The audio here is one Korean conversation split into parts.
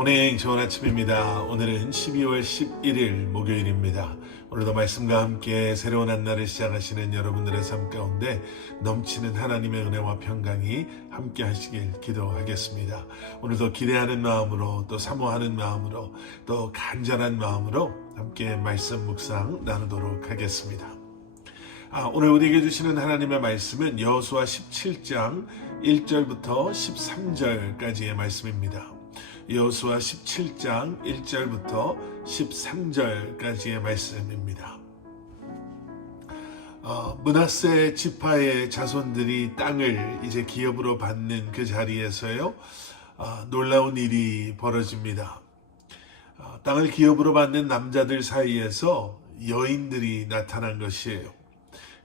굿모닝, 좋은 아침입니다. 오늘은 12월 11일 목요일입니다. 오늘도 말씀과 함께 새로운 한 날을 시작하시는 여러분들의 삶 가운데 넘치는 하나님의 은혜와 평강이 함께 하시길 기도하겠습니다. 오늘도 기대하는 마음으로, 또 사모하는 마음으로, 또 간절한 마음으로 함께 말씀 묵상 나누도록 하겠습니다. 오늘 우리에게 주시는 하나님의 말씀은 여호수아 17장 1절부터 13절까지의 말씀입니다. 여호수아 17장 1절부터 13절까지의 말씀입니다. 므낫세 지파의 자손들이 땅을 이제 기업으로 받는 그 자리에서요, 놀라운 일이 벌어집니다. 땅을 기업으로 받는 남자들 사이에서 여인들이 나타난 것이에요.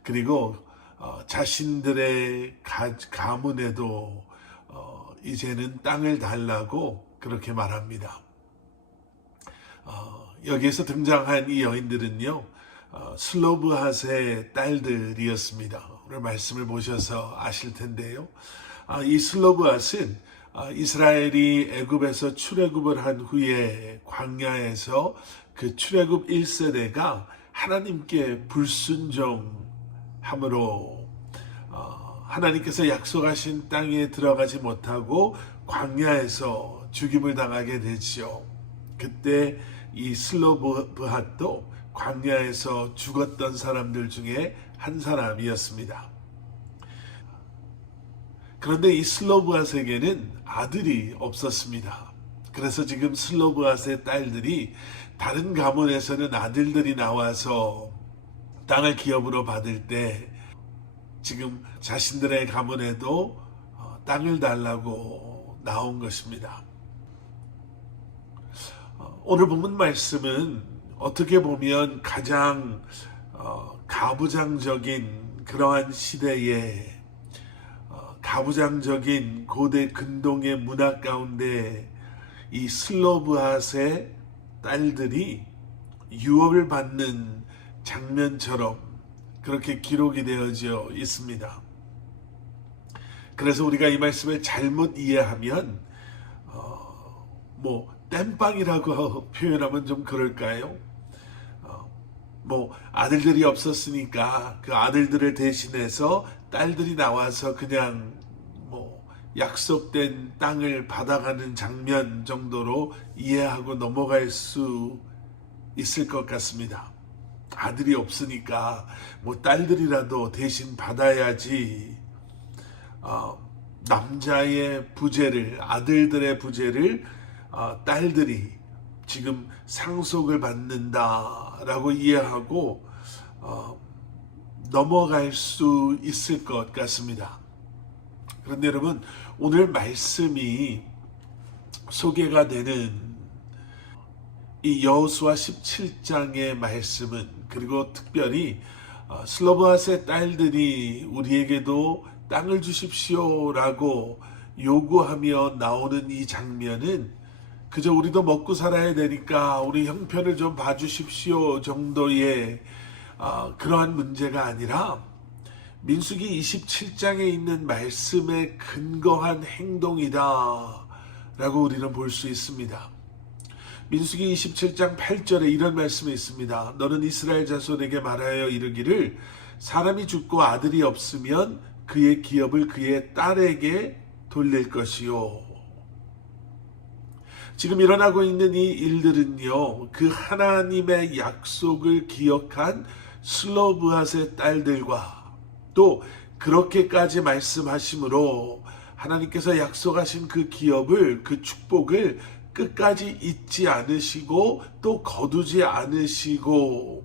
그리고 자신들의 가문에도 이제는 땅을 달라고 그렇게 말합니다. 여기에서 등장한 이 여인들은요, 슬로브핫의 딸들이었습니다. 오늘 말씀을 보셔서 아실 텐데요. 이 슬로브핫은 이스라엘이 애굽에서 출애굽을 한 후에 광야에서 그 출애굽 1세대가 하나님께 불순종함으로 하나님께서 약속하신 땅에 들어가지 못하고 광야에서 죽임을 당하게 되지요. 그때 이 슬로브핫도 광야에서 죽었던 사람들 중에 한 사람이었습니다. 그런데 이 슬로브핫에게는 아들이 없었습니다. 그래서 지금 슬로브핫의 딸들이 다른 가문에서는 아들들이 나와서 땅을 기업으로 받을 때 지금 자신들의 가문에도 땅을 달라고 나온 것입니다. 오늘 본문 말씀은 어떻게 보면 가장 가부장적인 그러한 시대에 가부장적인 고대 근동의 문화 가운데 이 슬로브핫의 딸들이 유업을 받는 장면처럼 그렇게 기록이 되어져 있습니다. 그래서 우리가 이 말씀을 잘못 이해하면 땜빵이라고 표현하면 좀 그럴까요? 아들들이 없었으니까 그 아들들을 대신해서 딸들이 나와서 그냥 약속된 땅을 받아가는 장면 정도로 이해하고 넘어갈 수 있을 것 같습니다. 아들이 없으니까 딸들이라도 대신 받아야지, 남자의 부재를, 아들들의 부재를 딸들이 지금 상속을 받는다라고 이해하고 넘어갈 수 있을 것 같습니다. 그런데 여러분, 오늘 말씀이 소개가 되는 이 여호수아 17장의 말씀은, 그리고 특별히 슬로브핫의 딸들이 우리에게도 땅을 주십시오라고 요구하며 나오는 이 장면은 그저 우리도 먹고 살아야 되니까 우리 형편을 좀 봐주십시오 정도의 그러한 문제가 아니라 민수기 27장에 있는 말씀에 근거한 행동이다 라고 우리는 볼 수 있습니다. 민수기 27장 8절에 이런 말씀이 있습니다. 너는 이스라엘 자손에게 말하여 이르기를 사람이 죽고 아들이 없으면 그의 기업을 그의 딸에게 돌릴 것이요. 지금 일어나고 있는 이 일들은요, 그 하나님의 약속을 기억한 슬로브핫의 딸들과 또 그렇게까지 말씀하심으로 하나님께서 약속하신 그 기업을, 그 축복을 끝까지 잊지 않으시고 또 거두지 않으시고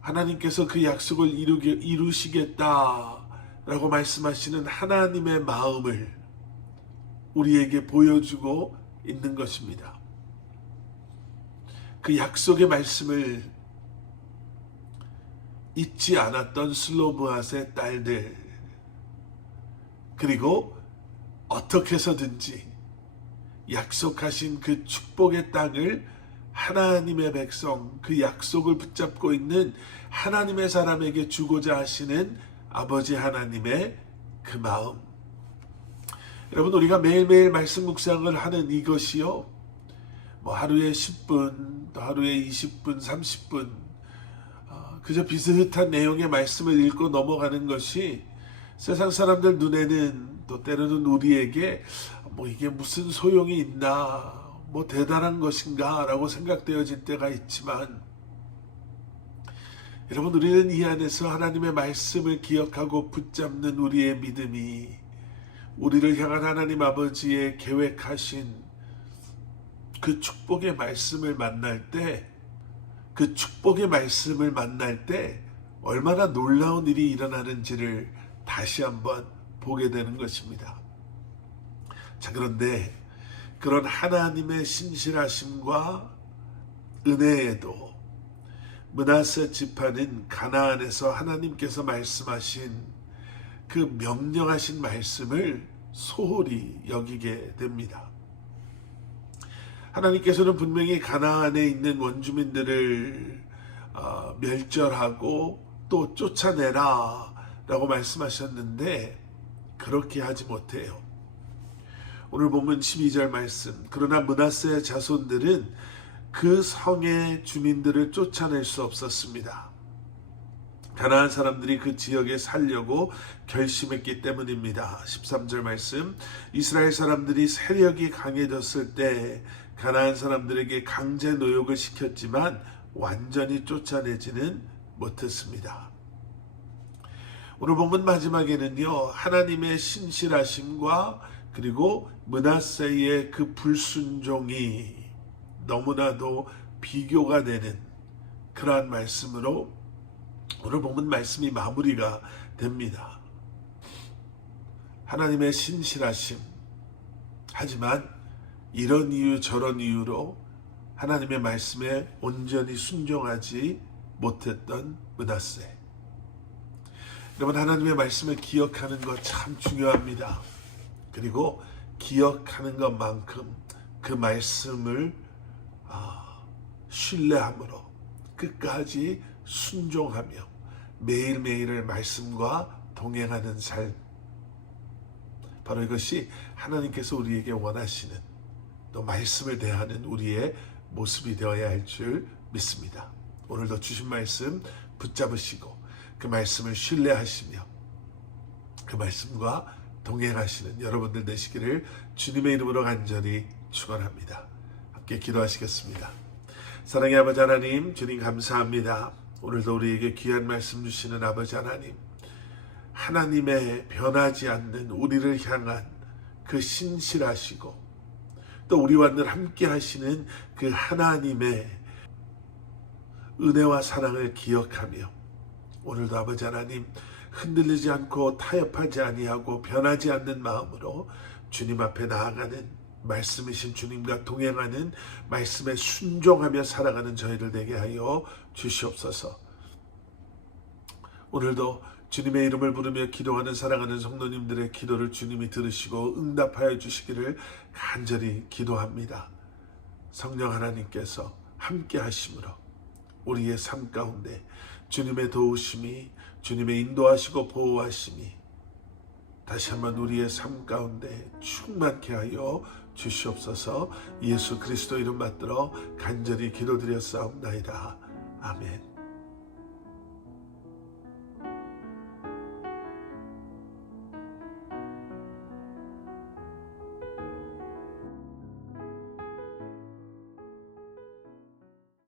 하나님께서 그 약속을 이루시겠다라고 말씀하시는 하나님의 마음을 우리에게 보여주고 있는 것입니다. 그 약속의 말씀을 잊지 않았던 슬로브핫의 딸들, 그리고 어떻게 해서든지 약속하신 그 축복의 땅을 하나님의 백성, 그 약속을 붙잡고 있는 하나님의 사람에게 주고자 하시는 아버지 하나님의 그 마음, 여러분, 우리가 매일매일 말씀 묵상을 하는 이것이요, 뭐 하루에 10분, 또 하루에 20분, 30분 그저 비슷한 내용의 말씀을 읽고 넘어가는 것이 세상 사람들 눈에는, 또 때로는 우리에게 뭐 이게 무슨 소용이 있나, 뭐 대단한 것인가 라고 생각되어질 때가 있지만, 여러분, 우리는 이 안에서 하나님의 말씀을 기억하고 붙잡는 우리의 믿음이 우리를 향한 하나님 아버지의 계획하신 그 축복의 말씀을 만날 때, 그 축복의 말씀을 만날 때 얼마나 놀라운 일이 일어나는지를 다시 한번 보게 되는 것입니다. 자, 그런데 그런 하나님의 신실하심과 은혜에도 므낫세 지파는 가나안에서 하나님께서 말씀하신 그 명령하신 말씀을 소홀히 여기게 됩니다. 하나님께서는 분명히 가나안에 있는 원주민들을 멸절하고 또 쫓아내라 라고 말씀하셨는데 그렇게 하지 못해요. 오늘 본문 12절 말씀, 그러나 므낫세의 자손들은 그 성의 주민들을 쫓아낼 수 없었습니다. 가나안 사람들이 그 지역에 살려고 결심했기 때문입니다. 13절 말씀, 이스라엘 사람들이 세력이 강해졌을 때 가나안 사람들에게 강제 노역을 시켰지만 완전히 쫓아내지는 못했습니다. 오늘 본문 마지막에는요, 하나님의 신실하심과 그리고 므낫세의 그 불순종이 너무나도 비교가 되는 그러한 말씀으로 오늘 본문 말씀이 마무리가 됩니다. 하나님의 신실하심, 하지만 이런 이유 저런 이유로 하나님의 말씀에 온전히 순종하지 못했던 므낫세. 여러분, 하나님의 말씀을 기억하는 것 참 중요합니다. 그리고 기억하는 것만큼 그 말씀을 신뢰함으로 끝까지 순종하며 매일매일을 말씀과 동행하는 삶, 바로 이것이 하나님께서 우리에게 원하시는, 또 말씀을 대하는 우리의 모습이 되어야 할 줄 믿습니다. 오늘도 주신 말씀 붙잡으시고 그 말씀을 신뢰하시며 그 말씀과 동행하시는 여러분들 되시기를 주님의 이름으로 간절히 축원합니다. 함께 기도하시겠습니다. 사랑의 아버지 하나님, 주님 감사합니다. 오늘도 우리에게 귀한 말씀 주시는 아버지 하나님, 하나님의 변하지 않는 우리를 향한 그 신실하시고 또 우리와 늘 함께 하시는 그 하나님의 은혜와 사랑을 기억하며 오늘도 아버지 하나님, 흔들리지 않고 타협하지 아니하고 변하지 않는 마음으로 주님 앞에 나아가는, 말씀이신 주님과 동행하는, 말씀에 순종하며 살아가는 저희들 되게 하여 주시옵소서. 오늘도 주님의 이름을 부르며 기도하는 사랑하는 성도님들의 기도를 주님이 들으시고 응답하여 주시기를 간절히 기도합니다. 성령 하나님께서 함께 하심으로 우리의 삶 가운데 주님의 도우심이, 주님의 인도하시고 보호하심이 다시 한번 우리의 삶 가운데 충만케 하여 주시옵소서. 예수 그리스도 이름 받들어 간절히 기도드렸사옵나이다. 아멘.